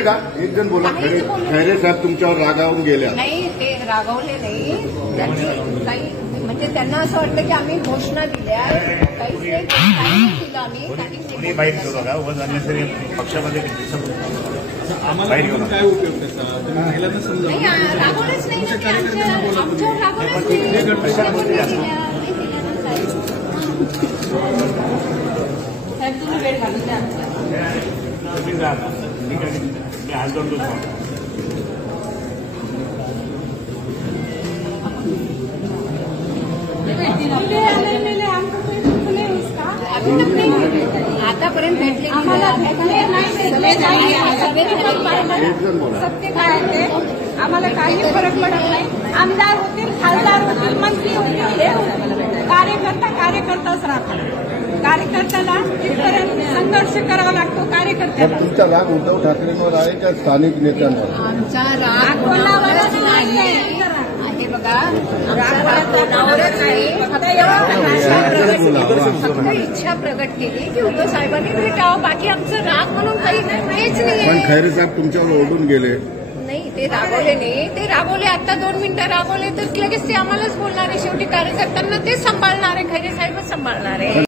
एक जण बोला, खैरे साहेब तुमच्यावर रागावून गेल्या. नाही, ते रागावले नाही. त्यांनी काही म्हणजे त्यांना असं वाटतं की आम्ही घोषणा दिल्या, काहीच नाही दिलं आम्ही. कोणी बाईट करू नका, उगाच अन्यसरी पक्षामध्ये आम्हाला काय उपयोग त्याचा, तुम्ही महिलांना समजा. रागवलेच नाही, आमच्यावर रागवलेच नाही. साहेब तुम्ही वेळ घालून द्या. तुम्ही जा ना, मी हात जोडतो. आतापर्यंत भेटले आम्हाला सत्य काय आहे, आम्हाला काही फरक पडत नाही. आमदार होतील, खासदार होतील, मंत्री होतील, हे होतील, कार्यकर्ताच राहतात. कार्यकर्त्याला तिथपर्यंत संघर्ष करावा लागतो. कार्यकर्त्याला तुमचा राग उद्धव ठाकरेंवर आहे का स्थानिक नेत्यांवर? आमचा राग कोणावरच नाही आहे. बघा, कोणावरच नाही. फक्त इच्छा प्रकट केली की उद्धव साहेबांनी भेटावं. बाकी आमचं राग म्हणून काही हेच नाही. पण खैरे साहेब तुमच्यावर ओढून गेले. नाही, ते रागवले नाही. ते रागवले, आता 2 मिनिटं रागवले तर लगेच ते आम्हालाच बोलणार आहे. शेवटी कार्यकर्त्यांना तेच सांभाळणार आहे, खैरे साहेबच सांभाळणार आहे.